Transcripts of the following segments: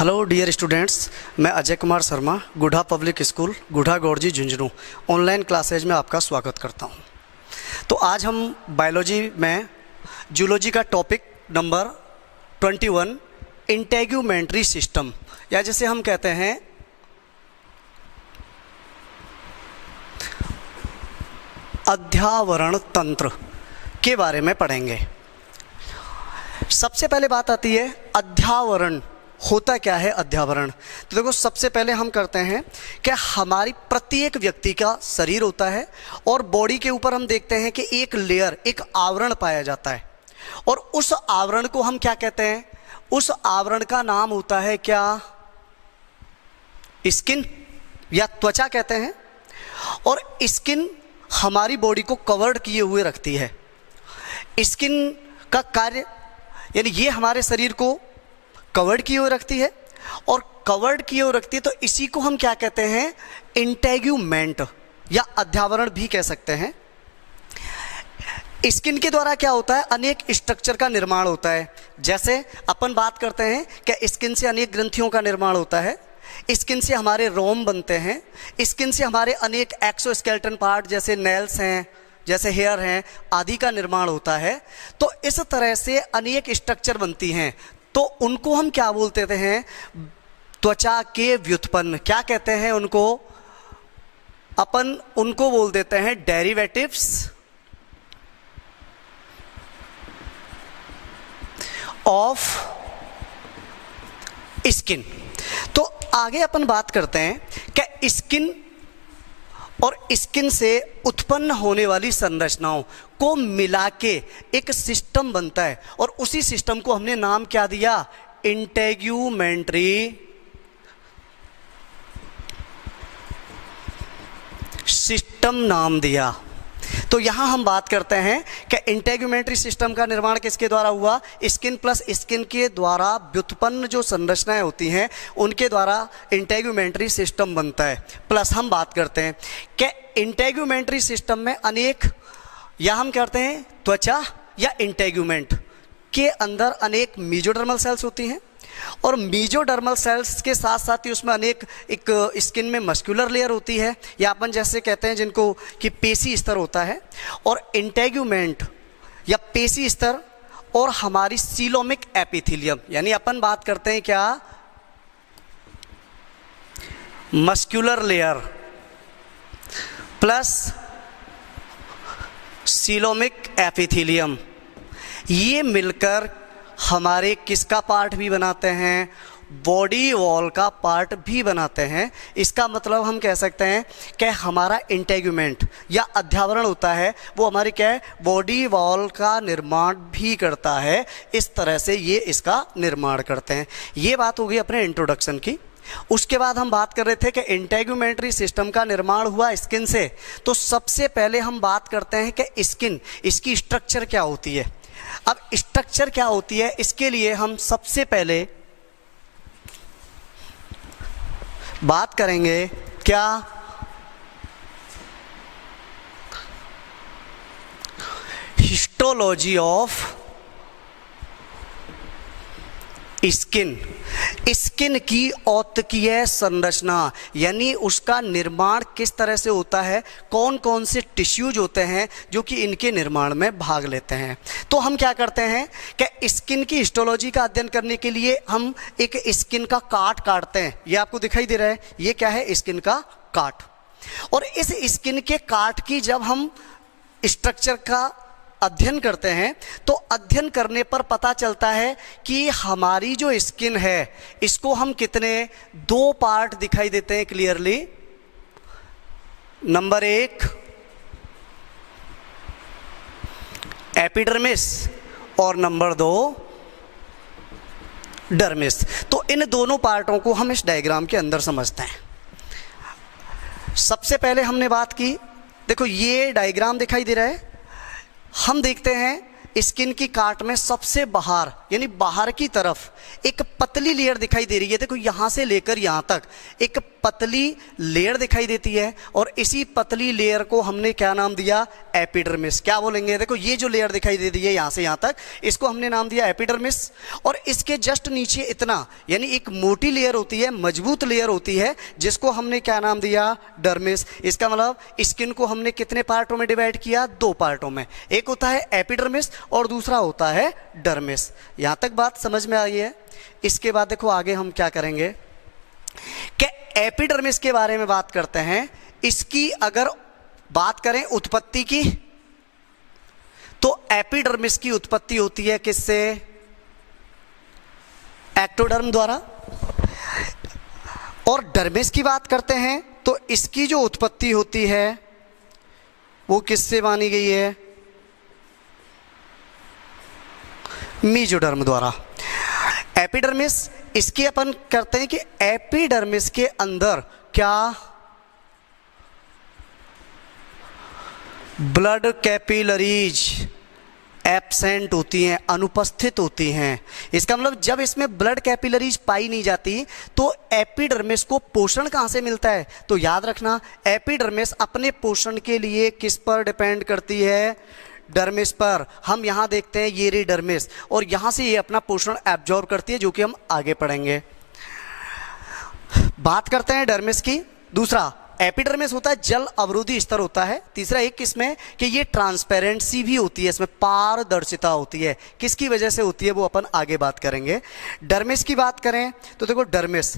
Hello dear students, मैं Ajay Kumar Sharma Gudha public school Gudha Gaudji Jhunjhunu online classes में आपका स्वागत करता हूं। तो आज हम बायोलॉजी में जूलॉजी का टॉपिक नंबर 21 इंटेग्यूमेंट्री सिस्टम या जिसे हम कहते हैं अध्यावरण तंत्र के बारे में पढ़ेंगे। सबसे पहले बात आती है अध्यावरण होता क्या है। अध्यावरण तो देखो, सबसे पहले हम करते हैं कि हमारी प्रत्येक व्यक्ति का शरीर होता है और बॉडी के ऊपर हम देखते हैं कि एक लेयर, एक आवरण पाया जाता है और उस आवरण को हम क्या कहते हैं? उस आवरण का नाम होता है क्या? स्किन या त्वचा कहते हैं। और स्किन हमारी बॉडी को कवर्ड किए हुए रखती है। स्किन का कार्य यानी ये हमारे शरीर को कवर्ड किए हुए रखती है और कवर्ड किए हुए रखती है, तो इसी को हम क्या कहते हैं? इंटेग्यूमेंट या अध्यावरण भी कह सकते हैं। स्किन के द्वारा क्या होता है? अनेक स्ट्रक्चर का निर्माण होता है। जैसे अपन बात करते हैं कि स्किन से अनेक ग्रंथियों का निर्माण होता है, स्किन से हमारे रोम बनते हैं, स्किन से हमारे अनेक एक्सोस्केलेटन पार्ट जैसे नेल्स हैं, जैसे हेयर हैं आदि का निर्माण होता है। तो इस तरह से अनेक स्ट्रक्चर बनती हैं, तो उनको हम क्या बोलते हैं? त्वचा के व्युत्पन्न। क्या कहते हैं उनको? अपन उनको बोल देते हैं डेरिवेटिव्स ऑफ स्किन। तो आगे अपन बात करते हैं कि स्किन और स्किन से उत्पन्न होने वाली संरचनाओं को मिला के एक सिस्टम बनता है और उसी सिस्टम को हमने नाम क्या दिया? इंटेग्यूमेंट्री सिस्टम नाम दिया। तो यहां हम बात करते हैं कि इंटेग्यूमेंट्री सिस्टम का निर्माण किसके द्वारा हुआ? स्किन प्लस स्किन के द्वारा व्युत्पन्न जो संरचनाएं होती हैं उनके द्वारा इंटेग्यूमेंट्री सिस्टम बनता है। प्लस हम बात करते हैं कि इंटेग्यूमेंट्री सिस्टम में अनेक, या हम कहते हैं त्वचा या इंटेग्यूमेंट के अंदर अनेक मेसोडर्मल सेल्स होती हैं और मेसोडर्मल सेल्स के साथ साथ ही उसमें अनेक एक स्किन में मस्कुलर लेयर होती है, या अपन जैसे कहते हैं जिनको कि पेशी स्तर होता है। और इंटेग्यूमेंट या पेशी स्तर और हमारी सीलोमिक एपिथेलियम, यानी अपन बात करते हैं क्या? Muscular layer plus coelomic epithelium, ये मिलकर हमारे किसका पार्ट भी बनाते हैं? बॉडी वॉल का पार्ट भी बनाते हैं। इसका मतलब हम कह सकते हैं कि हमारा इंटेग्यूमेंट या अध्यावरण होता है वो हमारी क्या है? बॉडी वॉल का निर्माण भी करता है। इस तरह से ये इसका निर्माण करते हैं। ये बात हो गई अपने इंट्रोडक्शन की। उसके बाद हम बात कर रहे थे कि इंटेग्यूमेंट्री सिस्टम का निर्माण हुआ स्किन से। तो सबसे पहले हम बात करते हैं कि स्किन, इसकी स्ट्रक्चर क्या होती है। अब स्ट्रक्चर क्या होती है, इसके लिए हम सबसे पहले बात करेंगे क्या? Histology of skin. स्किन की औतकीय संरचना यानी उसका निर्माण किस तरह से होता है, कौन कौन से टिश्यूज होते हैं जो कि इनके निर्माण में भाग लेते हैं। तो हम क्या करते हैं कि स्किन की हिस्टोलॉजी का अध्ययन करने के लिए हम एक स्किन का काट काटते हैं। ये आपको दिखाई दे रहा है, ये क्या है? स्किन का काट। और इस स्किन के काट की जब हम स्ट्रक्चर का अध्ययन करते हैं तो अध्ययन करने पर पता चलता है कि हमारी जो स्किन है इसको हम कितने, 2 पार्ट दिखाई देते हैं क्लियरली। नंबर 1 एपिडर्मिस और नंबर 2 डर्मिस। तो इन दोनों पार्टों को हम इस डायग्राम के अंदर समझते हैं। सबसे पहले हमने बात की, देखो ये डायग्राम दिखाई दे रहा है। हम देखते हैं स्किन की काट में सबसे बाहर यानी बाहर की तरफ एक पतली लेयर दिखाई दे रही है। देखो यहां से लेकर यहां तक एक पतली लेयर दिखाई देती है और इसी पतली लेयर को हमने क्या नाम दिया, एपिडर्मिस। क्या बोलेंगे, देखो ये जो लेयर दिखाई देती है यहाँ से यहाँ तक, इसको हमने नाम दिया एपिडर्मिस। और इसके जस्ट नीचे इतना, यानी एक मोटी लेयर होती है, मजबूत लेयर होती है, जिसको हमने क्या नाम दिया, डर्मिस। इसका मतलब स्किन को हमने कितने पार्टों में डिवाइड किया, 2 पार्टों में। एक होता है एपिडर्मिस और दूसरा होता है डर्मिस। यहाँ तक बात समझ में आई है। इसके बाद देखो आगे हम क्या करेंगे कि एपिडर्मिस के बारे में बात करते हैं। इसकी अगर बात करें उत्पत्ति की, तो एपिडर्मिस की उत्पत्ति होती है किससे, एक्टोडर्म द्वारा। और डर्मिस की बात करते हैं तो इसकी जो उत्पत्ति होती है वो किससे मानी गई है, मीजोडर्म द्वारा। एपिडर्मिस, इसकी अपन करते हैं कि एपिडर्मिस के अंदर क्या ब्लड कैपिलरीज एब्सेंट होती हैं, अनुपस्थित होती हैं। इसका मतलब जब इसमें ब्लड कैपिलरीज पाई नहीं जाती तो एपिडर्मिस को पोषण कहाँ से मिलता है, तो याद रखना एपिडर्मिस अपने पोषण के लिए किस पर डिपेंड करती है, डर्मिस पर। हम यहाँ देखते हैं ये रही डर्मिस, और यहाँ से ये अपना पोषण एब्जॉर्ब करती है, जो कि हम आगे पढ़ेंगे। बात करते हैं डर्मिस की। दूसरा एपिडर्मिस होता है जल अवरोधी स्तर होता है। तीसरा एक किसमें कि ये ट्रांसपेरेंसी भी होती है, इसमें पारदर्शिता होती है। किसकी वजह से होती है वो अपन आगे बात करेंगे। डर्मिस की बात करें तो देखो डर्मिस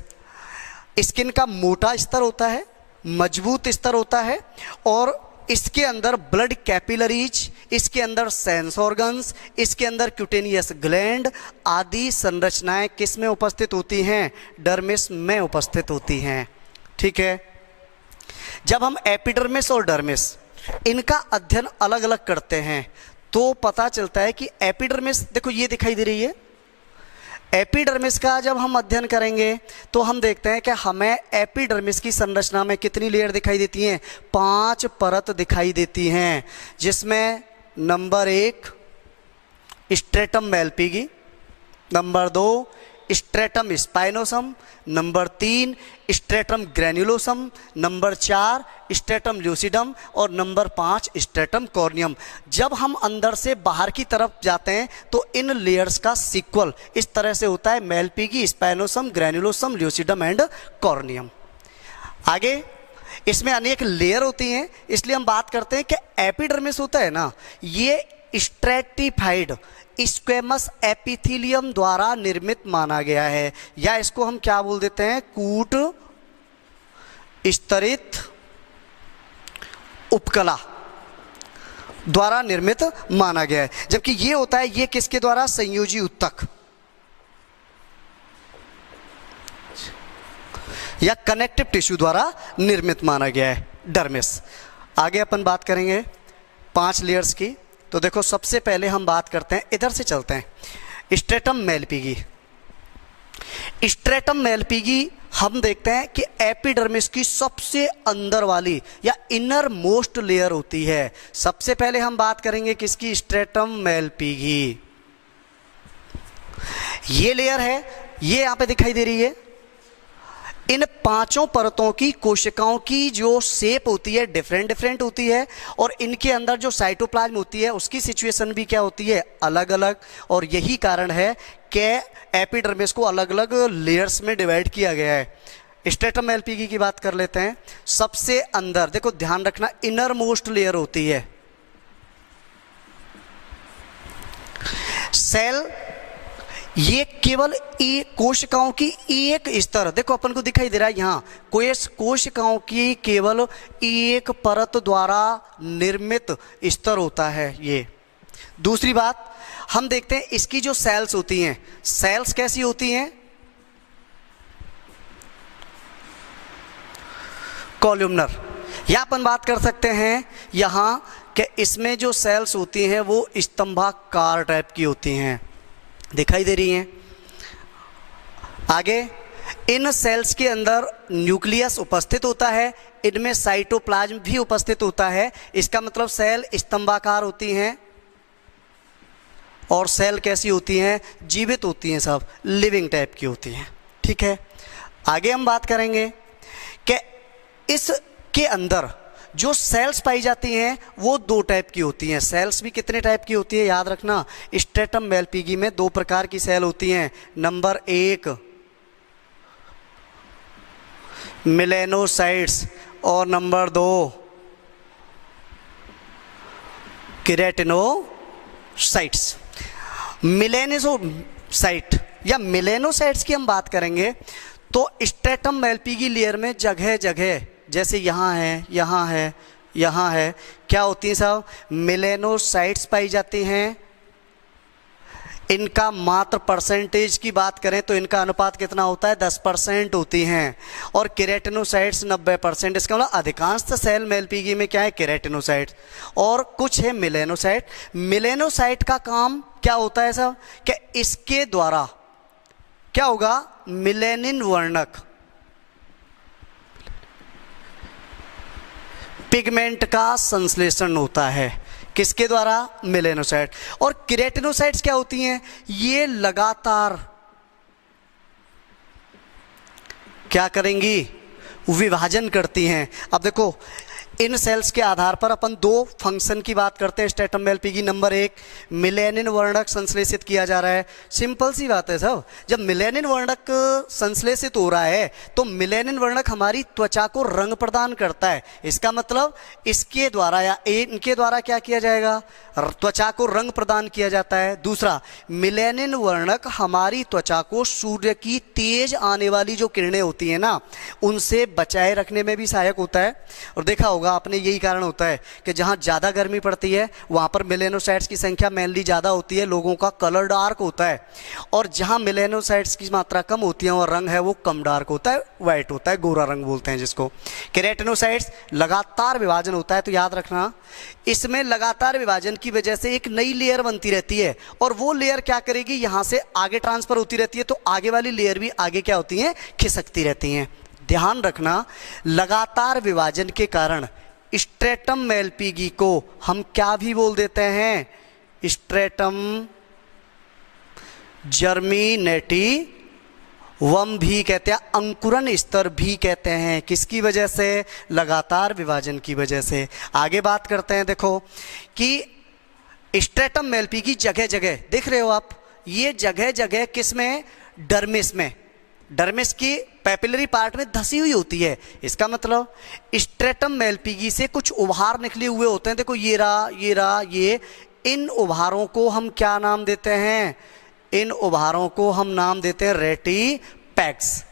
स्किन का मोटा स्तर होता है, मजबूत स्तर होता है, और इसके अंदर ब्लड कैपिलरीज, इसके अंदर सेंस ऑर्गन्स, इसके अंदर क्यूटेनियस ग्लैंड आदि संरचनाएं किस में उपस्थित होती हैं, डर्मिस में उपस्थित होती हैं। ठीक है। जब हम एपिडर्मिस और डर्मिस इनका अध्ययन अलग अलग करते हैं तो पता चलता है कि एपिडर्मिस, देखो ये दिखाई दे रही है, एपिडर्मिस का जब हम अध्ययन करेंगे तो हम देखते हैं कि हमें एपिडर्मिस की संरचना में कितनी लेयर दिखाई देती हैं, 5 परत दिखाई देती हैं, जिसमें number 1 stratum Malpighi, number 2 stratum spinosum, number 3 stratum granulosum, number 4 stratum lucidum और नंबर 5 स्ट्रेटम कॉर्नियम। जब हम अंदर से बाहर की तरफ जाते हैं तो इन लेयर्स का सीक्वल इस तरह से होता है, मैल्पिगी, स्पाइनोसम, ग्रैन्युलोसम, ल्यूसिडम एंड कॉर्नियम। आगे इसमें अनेक लेयर होती हैं, इसलिए हम बात करते हैं कि एपिडर्मिस होता है ना, ये स्ट्रेटिफाइड स्क्वेमस एपिथेलियम द्वारा निर्मित माना गया है, या इसको हम क्या बोल देते हैं, कूट स्तरित उपकला द्वारा निर्मित माना गया है। जबकि ये होता है, ये किसके द्वारा, संयोजी उत्तक या कनेक्टिव टिश्यू द्वारा निर्मित माना गया है डर्मिस। आगे अपन बात करेंगे 5 लेयर्स की। तो देखो सबसे पहले हम बात करते हैं, इधर से चलते हैं, स्ट्रेटम मैल्पिगी। स्ट्रेटम मैल्पिगी हम देखते हैं कि एपिडर्मिस की सबसे अंदर वाली या इनर मोस्ट लेयर होती है। सबसे पहले हम बात करेंगे किसकी, स्ट्रेटम मैल्पिगी। ये लेयर है, ये यहां पे दिखाई दे रही है। इन 5 परतों की कोशिकाओं की जो शेप होती है डिफरेंट डिफरेंट होती है, और इनके अंदर जो साइटोप्लाज्म होती है उसकी सिचुएशन भी क्या होती है, अलग अलग। और यही कारण है कि एपिडर्मिस को अलग अलग लेयर्स में डिवाइड किया गया है। स्ट्रेटम मैल्पिगी की बात कर लेते हैं। सबसे अंदर देखो, ध्यान रखना, इनर मोस्ट लेयर होती है सेल। ये केवल कोशिकाओं की एक स्तर, देखो अपन को दिखाई दे रहा है यहाँ, कोशिकाओं की केवल एक परत द्वारा निर्मित स्तर होता है ये। दूसरी बात हम देखते हैं, इसकी जो सेल्स होती हैं, सेल्स कैसी होती हैं, कॉलमनर। या अपन बात कर सकते हैं यहाँ कि इसमें जो सेल्स होती हैं वो स्तंभाकार टाइप की होती हैं, दिखाई दे रही हैं। आगे इन सेल्स के अंदर न्यूक्लियस उपस्थित होता है, इनमें साइटोप्लाज्म भी उपस्थित होता है। इसका मतलब सेल स्तंभाकार होती हैं, और सेल कैसी होती हैं, जीवित होती हैं, सब लिविंग टाइप की होती हैं। ठीक है। आगे हम बात करेंगे कि इसके अंदर जो सेल्स पाई जाती हैं वो दो टाइप की होती हैं। सेल्स भी कितने टाइप की होती है याद रखना, स्ट्रेटम मेलपिगी में दो प्रकार की सेल होती हैं। नंबर एक मेलेनोसाइट्स और नंबर दो केराटिनोसाइट्स। मेलेनोसाइट या मेलेनोसाइट्स की हम बात करेंगे तो स्ट्रेटम मेलपिगी लेयर में जगह जगह, जैसे यहाँ है, यहाँ है, यहाँ है, क्या होती हैं साहब, मेलेनोसाइट्स पाई जाती हैं। इनका मात्र परसेंटेज की बात करें तो इनका अनुपात कितना होता है, 10% होती हैं। और केराटिनोसाइट्स 90%। इसका मतलब अधिकांश सेल मेलपिगी में क्या है, केराटिनोसाइट्स, और कुछ है मेलेनोसाइट। मेलेनोसाइट का काम क्या होता है साहब, कि इसके द्वारा क्या होगा, मेलेनिन वर्णक पिगमेंट का संश्लेषण होता है। किसके द्वारा, मेलेनोसाइट। और केराटिनोसाइट्स क्या होती हैं, ये लगातार क्या करेंगी, विभाजन करती हैं। अब देखो इन सेल्स के आधार पर अपन दो फंक्शन की बात करते हैं स्ट्रेटम मेलपिगी। नंबर एक, मेलेनिन वर्णक संश्लेषित किया जा रहा है। सिंपल सी बात है साहब, जब मेलेनिन वर्णक संश्लेषित हो रहा है तो मेलेनिन वर्णक हमारी त्वचा को रंग प्रदान करता है। इसका मतलब इसके द्वारा या इनके द्वारा क्या किया जाएगा, त्वचा को रंग प्रदान किया जाता है। दूसरा, मेलेनिन वर्णक हमारी त्वचा को सूर्य की तेज आने वाली जो किरणें होती हैं ना, उनसे बचाए रखने में भी सहायक होता है। और देखा होगा आपने, यही कारण होता है कि जहां ज्यादा गर्मी पड़ती है वहां पर मेलेनोसाइट्स की संख्या मेनली ज्यादा होती है, लोगों का कलर डार्क होता है। और जहां मेलेनोसाइट्स की मात्रा कम होती है और रंग है वो कम डार्क होता है, व्हाइट होता है, गोरा रंग बोलते हैं जिसको। केराटिनोसाइट्स लगातार विभाजन होता है, तो याद रखना इसमें लगातार विभाजन की वजह से एक नई लेयर बनती रहती है, और वो लेयर क्या करेगी, यहां से आगे ट्रांसफर होती रहती है, तो आगे वाली लेयर भी आगे क्या होती है, खिसकती रहती हैं। ध्यान रखना, लगातार विभाजन के कारण स्ट्रेटम मेलपिगी को हम क्या भी बोल देते हैं, स्ट्रेटम जर्मिनेटिवम भी कहते हैं, अंकुरन स्तर भी कहते हैं। किसकी वजह से, लगातार विभाजन की वजह से। आगे बात करते हैं, देखो कि स्ट्रेटम मेलपिगी जगह जगह देख रहे हो आप, ये जगह जगह किस में, डर्मिस में, डर्मिस की पैपिलरी पार्ट में धसी हुई होती है। इसका मतलब स्ट्रेटम मेलपिगी से कुछ उभार निकले हुए होते हैं। देखो ये रहा, ये रहा, ये, इन उभारों को हम क्या नाम देते हैं, इन उभारों को हम नाम देते हैं रेटिपैक्स।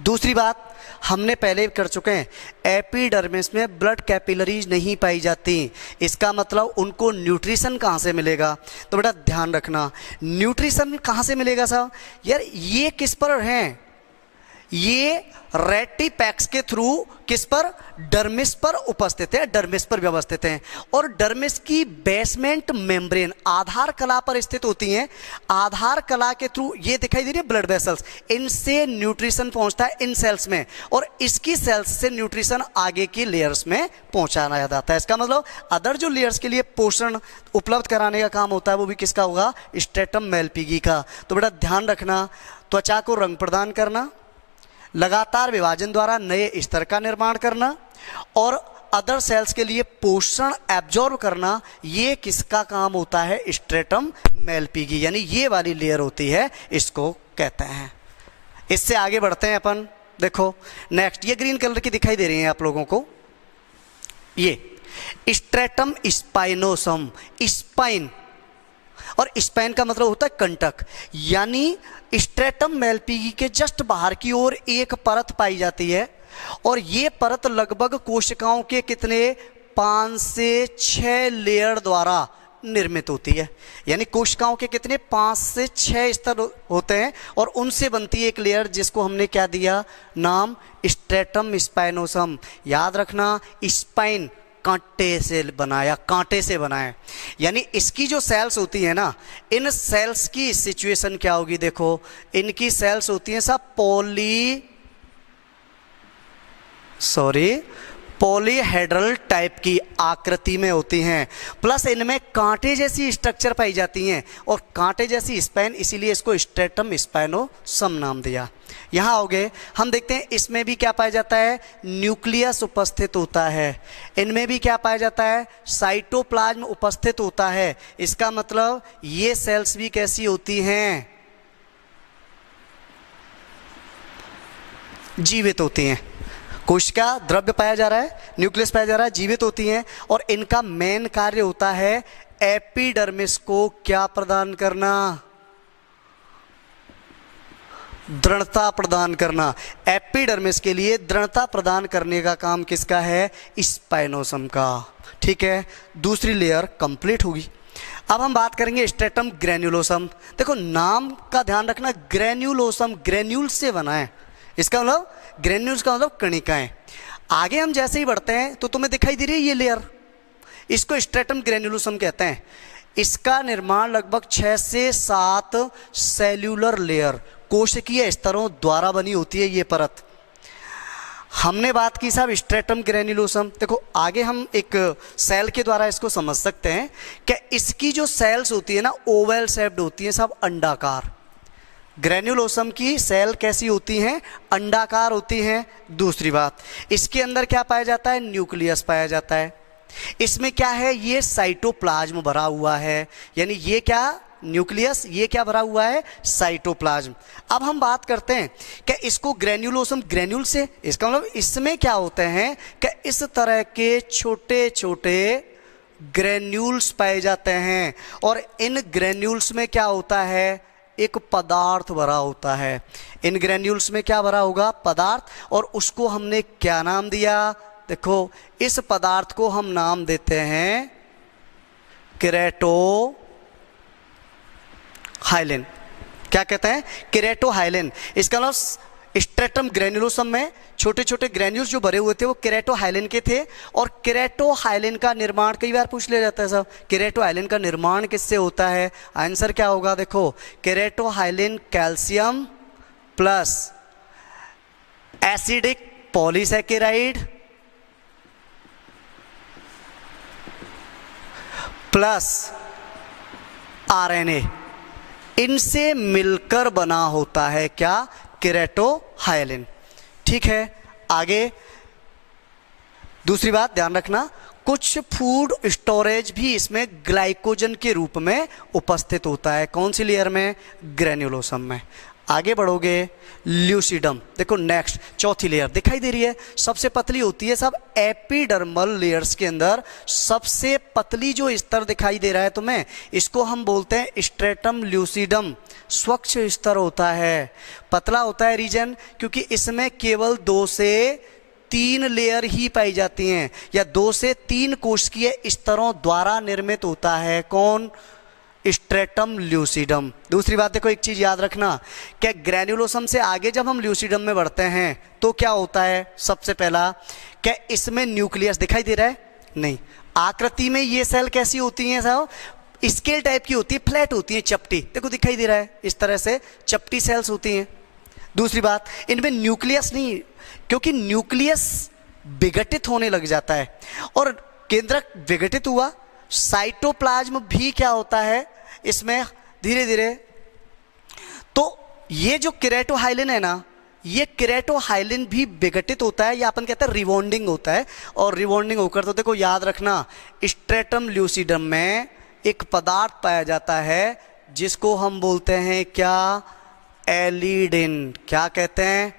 दूसरी बात हमने पहले कर चुके हैं, एपिडर्मिस में ब्लड कैपिलरीज नहीं पाई जाती। इसका मतलब उनको न्यूट्रिशन कहाँ से मिलेगा, तो बेटा ध्यान रखना, न्यूट्रिशन कहाँ से मिलेगा साहब, यार ये किस पर हैं, ये रेटिपैक्स के थ्रू किस पर, डर्मिस पर उपस्थित है, डर्मिस पर व्यवस्थित हैं। और डर्मिस की बेसमेंट मेम्ब्रेन आधार कला पर स्थित होती हैं। आधार कला के थ्रू ये दिखाई दे रही है ब्लड वेसल्स, इनसे न्यूट्रिशन पहुंचता है इन सेल्स में, और इसकी सेल्स से न्यूट्रिशन आगे की लेयर्स में पहुंचाया जाता है। इसका मतलब अदर जो लेयर्स के लिए पोषण उपलब्ध कराने का काम होता है वो भी किसका होगा, स्ट्रेटम मेलपिगी का। तो बेटा ध्यान रखना, त्वचा को रंग प्रदान करना, लगातार विभाजन द्वारा नए स्तर का निर्माण करना, और अदर सेल्स के लिए पोषण एब्जॉर्ब करना, ये किसका काम होता है, स्ट्रेटम मेलपिगी, यानी ये वाली लेयर होती है, इसको कहते हैं। इससे आगे बढ़ते हैं अपन, देखो नेक्स्ट, ये ग्रीन कलर की दिखाई दे रही है आप लोगों को, ये स्ट्रेटम स्पाइनोसम, स्पाइन, और स्पाइन का मतलब होता है कंटक, यानी स्ट्रेटम मेलपिगी के जस्ट बाहर की ओर एक परत पाई जाती है, और ये परत लगभग कोशिकाओं के कितने, 5 से 6 लेयर द्वारा निर्मित होती है। यानी कोशिकाओं के कितने, 5 से 6 स्तर होते हैं, और उनसे बनती है एक लेयर जिसको हमने क्या दिया नाम, स्ट्रेटम स्पाइनोसम। याद रखना, स्पाइन कांटे से बनाया, कांटे से बनाया, यानी इसकी जो सेल्स होती है ना, इन सेल्स की सिचुएशन क्या होगी, देखो इनकी सेल्स होती हैं सब पॉलीहेड्रल टाइप की आकृति में होती हैं, प्लस इनमें कांटे जैसी स्ट्रक्चर पाई जाती हैं और कांटे जैसी स्पाइन, इसीलिए इसको स्ट्रेटम स्पाइनोसम नाम दिया। यहाँ आओगे हम देखते हैं इसमें भी क्या पाया जाता है, न्यूक्लियस उपस्थित होता है। इनमें भी क्या पाया जाता है, साइटोप्लाज्म उपस्थित होता है। इसका मतलब ये सेल्स भी कैसी होती हैं, जीवित होती हैं। कोशिका द्रव्य पाया जा रहा है, न्यूक्लियस पाया जा रहा है, जीवित होती हैं और इनका मेन कार्य होता है एपिडर्मिस को क्या प्रदान करना, दृढ़ता प्रदान करना। एपिडर्मिस के लिए दृढ़ता प्रदान करने का काम किसका है, स्पाइनोसम का। ठीक है, दूसरी लेयर कंप्लीट होगी। अब हम बात करेंगे स्ट्रेटम ग्रेन्युलोसम। देखो नाम का ध्यान रखना, ग्रेन्युलोसम ग्रेन्यूल से बना है, इसका मतलब ग्रेन्यूल्स का मतलब कणिकाएं। आगे हम जैसे ही बढ़ते हैं तो तुम्हें दिखाई दे रही है ये लेयर, इसको स्ट्रेटम ग्रेन्युलोसम कहते हैं। इसका निर्माण लगभग 6 से 7 सेल्यूलर लेयर कोशिकीय स्तरों द्वारा बनी होती है ये परत। हमने बात की साहब स्ट्रेटम ग्रेन्युलोसम। देखो आगे हम एक सेल के द्वारा इसको समझ सकते हैं कि इसकी जो सेल्स होती है ना ओवल शेप्ड होती है सब, अंडाकार। ग्रेन्युलोसम की सेल कैसी होती हैं, अंडाकार होती हैं। दूसरी बात, इसके अंदर क्या पाया जाता है, न्यूक्लियस पाया जाता है। इसमें क्या है, ये साइटोप्लाज्म भरा हुआ है, यानी ये क्या न्यूक्लियस, ये क्या भरा हुआ है, साइटोप्लाज्म। अब हम बात करते हैं कि इसको ग्रेन्युलोसम ग्रेन्यूल से, इसका मतलब इसमें क्या होते हैं कि इस तरह के छोटे छोटे ग्रेन्यूल्स पाए जाते हैं और इन ग्रेन्यूल्स में क्या होता है, एक पदार्थ भरा होता है। इन ग्रेन्यूल्स में क्या भरा होगा, पदार्थ, और उसको हमने क्या नाम दिया, देखो इस पदार्थ को हम नाम देते हैं केरेटोहाइलिन। क्या कहते हैं, केरेटोहाइलिन। इसका मतलब स्ट्रेटम ग्रेन्युलोसम में छोटे छोटे ग्रेन्यूल्स जो भरे हुए थे वो केरेटोहाइलिन के थे। और केरेटोहाइलिन का निर्माण कई बार पूछ लिया जाता है साहब, केरेटोहाइलिन का निर्माण किससे होता है, आंसर क्या होगा, देखो keratohyalin calcium plus acidic polysaccharide plus RNA, इनसे मिलकर बना होता है क्या, केरेटोहाइलिन। ठीक है, आगे दूसरी बात ध्यान रखना, कुछ फूड स्टोरेज भी इसमें ग्लाइकोजन के रूप में उपस्थित होता है। कौन सी लेयर में, ग्रेन्युलोसम में। आगे बढ़ोगे, ल्यूसिडम। देखो नेक्स्ट चौथी लेयर दिखाई दे रही है, सबसे पतली होती है सब एपिडर्मल लेयर्स के अंदर सबसे पतली जो स्तर दिखाई दे रहा है तुम्हें, इसको हम बोलते हैं स्ट्रेटम ल्यूसिडम। स्वच्छ स्तर होता है, पतला होता है रीजन, क्योंकि इसमें केवल 2 से 3 लेयर ही पाई जाती हैं, या 2 से 3 कोशिकीय स्तरों द्वारा निर्मित होता है। कौन, स्ट्रेटम ल्यूसिडम। दूसरी बात देखो, एक चीज याद रखना, क्या ग्रेन्युलोसम से आगे जब हम ल्यूसिडम में बढ़ते हैं तो क्या होता है, सबसे पहला क्या इसमें न्यूक्लियस दिखाई दे रहा है, नहीं। आकृति में ये सेल कैसी होती हैं साहब, स्केल टाइप की होती है, फ्लैट होती है, चपटी। देखो दिखाई दे रहा है, इस तरह से चपटी सेल्स होती हैं। दूसरी बात, इनमें न्यूक्लियस नहीं, क्योंकि न्यूक्लियस विघटित होने लग जाता है और केंद्रक विघटित हुआ, साइटोप्लाज्म भी क्या होता है इसमें धीरे धीरे। तो ये जो केरेटोहाइलिन है ना, ये केरेटोहाइलिन भी विघटित होता है, या अपन कहते हैं रिवॉन्डिंग होता है। और रिवॉन्डिंग होकर तो देखो याद रखना, स्ट्रेटम ल्यूसिडम में एक पदार्थ पाया जाता है जिसको हम बोलते हैं क्या, एलिडिन। क्या कहते हैं,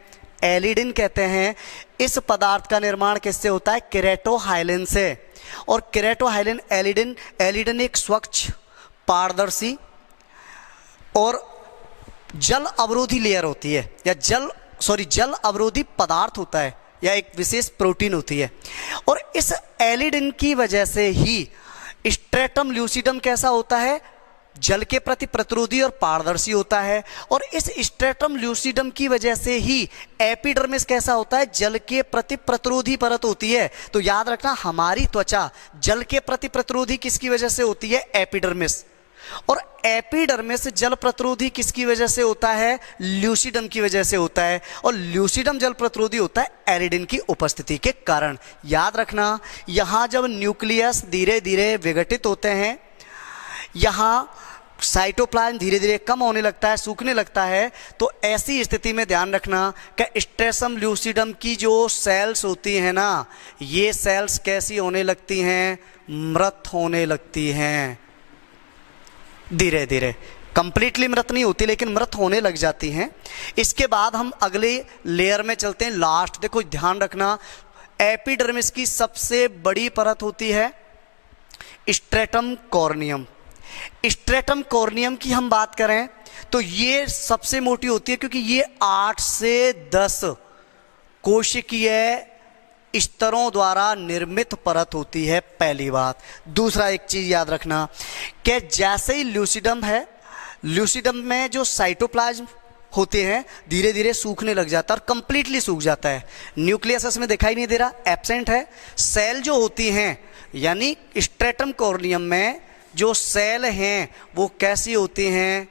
एलिडिन कहते हैं। इस पदार्थ का निर्माण किससे होता है, केरेटोहाइलिन से। और केरेटोहाइलिन एलिडिन एक स्वच्छ पारदर्शी और जल अवरोधी लेयर होती है, या जल अवरोधी पदार्थ होता है, या एक विशेष प्रोटीन होती है। और इस एलिडिन की वजह से ही स्ट्रेटम ल्यूसिडम कैसा होता है, जल के प्रति प्रतिरोधी और पारदर्शी होता है। और इस स्ट्रेटम ल्यूसिडम की वजह से ही एपिडर्मिस कैसा होता है, जल के प्रति प्रतिरोधी परत होती है। तो याद रखना, हमारी त्वचा जल के प्रति प्रतिरोधी किसकी वजह से होती है, एपिडर्मिस। और एपिडर्मिस जल प्रतिरोधी किसकी वजह से होता है? ल्यूसीडम की वजह से होता है। और ल्यूसीडम जल प्रतिरोधी होता है एरिडिन की उपस्थिति के कारण। याद रखना, यहां जब न्यूक्लियस धीरे धीरे विघटित होते हैं, यहां साइटोप्लाज्म धीरे धीरे कम होने लगता है, सूखने लगता है, तो ऐसी स्थिति में ध्यान रखना कि स्ट्रेसम ल्यूसीडम की जो सेल्स होती हैं ना, ये सेल्स कैसी होने लगती हैं? मृत होने लगती हैं। धीरे धीरे, कंप्लीटली मृत नहीं होती लेकिन मृत होने लग जाती हैं। इसके बाद हम अगले लेयर में चलते हैं, लास्ट। देखो ध्यान रखना, एपिडर्मिस की सबसे बड़ी परत होती है स्ट्रेटम कॉर्नियम। स्ट्रेटम कॉर्नियम की हम बात करें तो ये सबसे मोटी होती है, क्योंकि ये 8 से 10 कोशिकीय स्तरों द्वारा निर्मित परत होती है, पहली बात। दूसरा एक चीज याद रखना कि जैसे ही ल्यूसीडम है, ल्यूसीडम में जो साइटोप्लाज्म होते हैं धीरे धीरे सूखने लग जाता है और कंप्लीटली सूख जाता है। न्यूक्लियस इसमें दिखाई नहीं दे रहा, एब्सेंट है। सेल जो होती हैं, यानी स्ट्रेटम कॉर्नियम में जो सेल हैं वो कैसी होती हैं?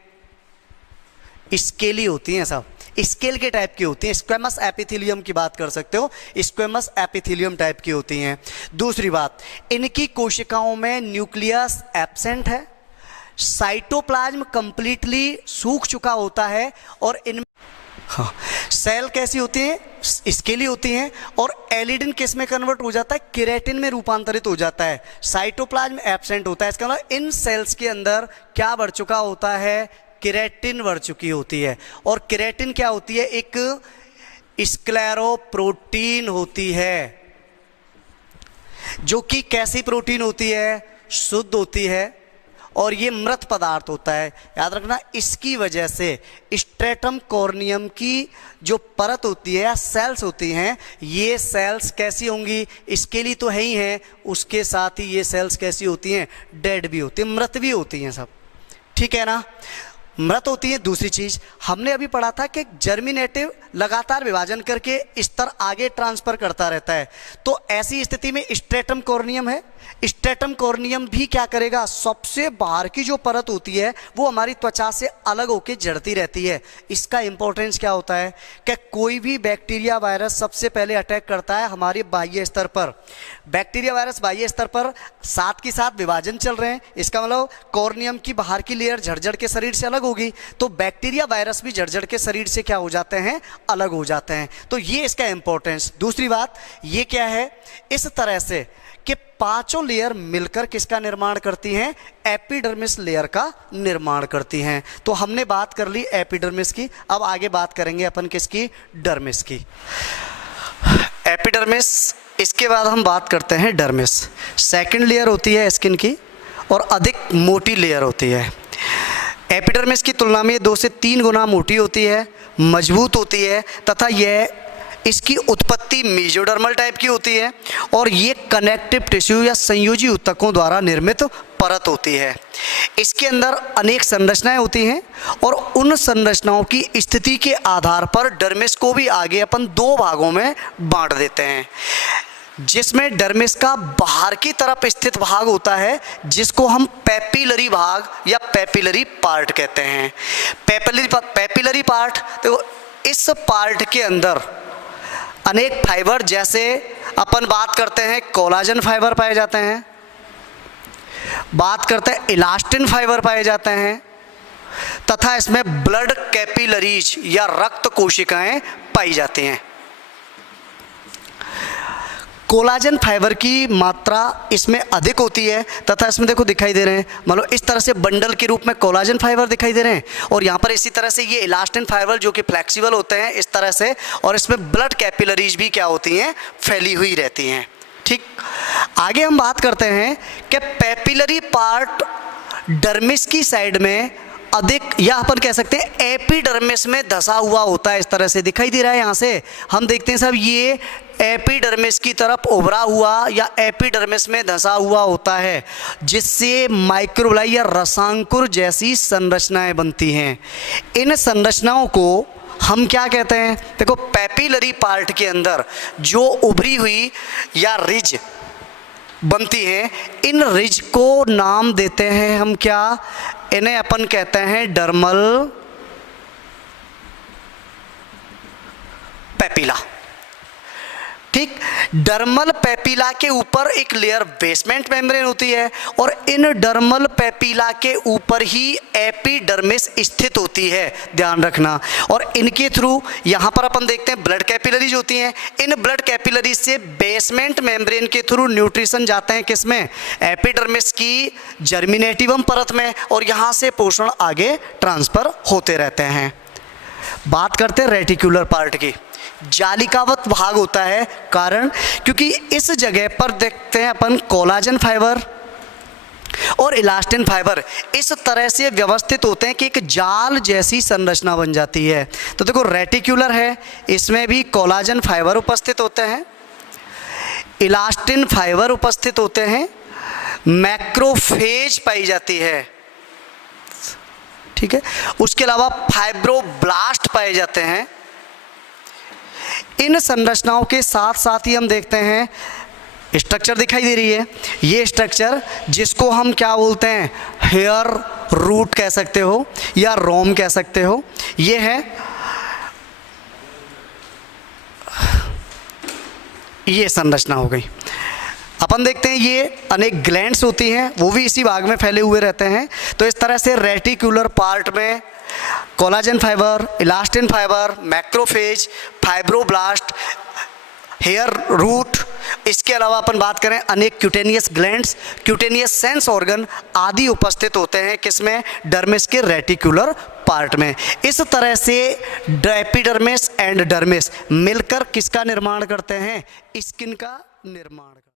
स्केली होती हैं सब, स्केल के टाइप की होती हैं। स्क्वेमस एपिथेलियम की बात कर सकते हो, स्क्वेमस एपिथेलियम टाइप की होती हैं। दूसरी बात, इनकी कोशिकाओं में न्यूक्लियस एब्सेंट है, साइटोप्लाज्म कंप्लीटली सूख चुका होता है, और इन सेल कैसी होती है? स्केली होती हैं। और एलिडिन किस में कन्वर्ट हो जाता है? केराटिन में रूपांतरित हो जाता है। साइटोप्लाज्म एब्सेंट होता है, इसका मतलब इन सेल्स के अंदर क्या बढ़ चुका होता है? केराटिन बढ़ चुकी होती है। और केराटिन क्या होती है? एक स्क्लेरोप्रोटीन होती है, जो कि कैसी प्रोटीन होती है? शुद्ध होती है, और ये मृत पदार्थ होता है। याद रखना, इसकी वजह से स्ट्रेटम कॉर्नियम की जो परत होती है या सेल्स होती हैं, ये सेल्स कैसी होंगी? स्केली तो है ही हैं, उसके साथ ही ये सेल्स कैसी होती हैं? डेड भी होती हैं, मृत भी होती हैं सब। ठीक है ना, मृत होती है। दूसरी चीज हमने अभी पढ़ा था कि जर्मिनेटिव लगातार विभाजन करके स्तर आगे ट्रांसफर करता रहता है। तो ऐसी स्थिति में स्ट्रेटम कॉर्नियम है, स्ट्रेटम कॉर्नियम भी क्या करेगा? सबसे बाहर की जो परत होती है वो हमारी त्वचा से अलग होकर जड़ती रहती है। इसका इंपॉर्टेंस क्या होता है कि कोई भी बैक्टीरिया वायरस सबसे पहले अटैक करता है हमारे बाह्य स्तर पर। बैक्टीरिया वायरस बाह्य स्तर पर साथ के साथ विभाजन चल रहे हैं, इसका मतलब कॉर्नियम की बाहर की लेयर झड़झड़ के शरीर से अलग होगी, तो बैक्टीरिया वायरस भी झड़झड़ के शरीर से क्या हो जाते हैं? अलग हो जाते हैं। तो ये इसका इंपॉर्टेंस। दूसरी बात ये क्या है? इस तरह से कि पांचों लेयर मिलकर किसका निर्माण करती हैं? एपिडर्मिस लेयर का निर्माण करती हैं। तो हमने बात कर ली एपिडर्मिस की, अब आगे बात करेंगे अपन किसकी? डर्मिस की। एपिडर्मिस, इसके बाद हम बात करते हैं डर्मिस। सेकंड लेयर होती है स्किन की और अधिक मोटी लेयर होती है। एपिडर्मिस की तुलना में 2 से 3 गुना मोटी होती है, मजबूत होती है, तथा यह इसकी उत्पत्ति मेसोडर्मल टाइप की होती है, और ये कनेक्टिव टिश्यू या संयोजी ऊतकों द्वारा निर्मित परत होती है। इसके अंदर अनेक संरचनाएं होती हैं, और उन संरचनाओं की स्थिति के आधार पर डर्मिस को भी आगे अपन 2 भागों में बांट देते हैं, जिसमें डर्मिस का बाहर की तरफ स्थित भाग होता है जिसको हम पेपिलरी भाग या पेपिलरी पार्ट कहते हैं। पेपिलरी पार्ट, तो इस पार्ट के अंदर अनेक फाइबर, जैसे अपन बात करते हैं कोलाजन फाइबर पाए जाते हैं, बात करते हैं इलास्टिन फाइबर पाए जाते हैं, तथा इसमें ब्लड कैपिलरीज या रक्त कोशिकाएं पाई जाती हैं। कोलाजन फाइबर की मात्रा इसमें अधिक होती है, तथा इसमें देखो दिखाई दे रहे हैं, मतलब इस तरह से बंडल के रूप में कोलाजन फाइबर दिखाई दे रहे हैं, और यहाँ पर इसी तरह से ये इलास्टिन फाइबर जो कि फ्लेक्सिबल होते हैं इस तरह से, और इसमें ब्लड कैपिलरीज भी क्या होती हैं? फैली हुई रहती हैं। ठीक, आगे हम बात करते हैं कि पेपिलरी पार्ट डर्मिस की साइड में अधिक, या अपन कह सकते हैं एपिडर्मिस में धसा हुआ होता है। इस तरह से दिखाई दे रहा है, यहाँ से हम देखते हैं सब, ये एपिडर्मिस की तरफ उभरा हुआ या एपिडर्मिस में धसा हुआ होता है, जिससे माइक्रोबलाई या रसांकुर जैसी संरचनाएं बनती हैं। इन संरचनाओं को हम क्या कहते हैं? देखो, पेपिलरी पार्ट के अंदर जो उभरी हुई या रिज बनती हैं, इन रिज को नाम देते हैं हम क्या? इन्हें अपन कहते हैं डर्मल पेपिला। ठीक, डर्मल पेपिला के ऊपर एक लेयर बेसमेंट मेम्ब्रेन होती है और इन डर्मल पेपिला के ऊपर ही एपिडर्मिस स्थित होती है, ध्यान रखना। और इनके थ्रू यहाँ पर अपन देखते हैं ब्लड कैपिलरीज होती हैं। इन ब्लड कैपिलरीज से बेसमेंट मेम्ब्रेन के थ्रू न्यूट्रिशन जाते हैं किसमें, एपिडर्मिस की जर्मिनेटिवम परत में, और यहाँ से पोषण आगे ट्रांसफर होते रहते हैं। बात करते हैं रेटिकुलर पार्ट की। जालिकावत भाग होता है, कारण क्योंकि इस जगह पर देखते हैं अपन कोलाजन फाइबर और इलास्टिन फाइबर इस तरह से व्यवस्थित होते हैं कि एक जाल जैसी संरचना बन जाती है। तो देखो रेटिकुलर है, इसमें भी कोलाजन फाइबर उपस्थित होते हैं, इलास्टिन फाइबर उपस्थित होते हैं, मैक्रोफेज पाई जाती है, ठीक है। उसके अलावा फाइब्रोब्लास्ट पाए जाते हैं। इन संरचनाओं के साथ साथ ही हम देखते हैं स्ट्रक्चर दिखाई दे रही है, ये स्ट्रक्चर जिसको हम क्या बोलते हैं, हेयर रूट कह सकते हो या रोम कह सकते हो, ये है, ये संरचना हो गई। अपन देखते हैं ये अनेक ग्लैंड्स होती हैं, वो भी इसी भाग में फैले हुए रहते हैं। तो इस तरह से रेटिकुलर पार्ट में collagen fibre, elastin fibre, macrophage, fibroblast, hair root, इसके अलावा अपन बात करें अनेक cutaneous glands, cutaneous sense organ आदि उपस्थित होते हैं किसमें, डर्मिस के रेटिकुलर पार्ट में। इस तरह से एपिडर्मिस एंड डर्मिस मिलकर किसका निर्माण करते हैं, स्किन का निर्माण।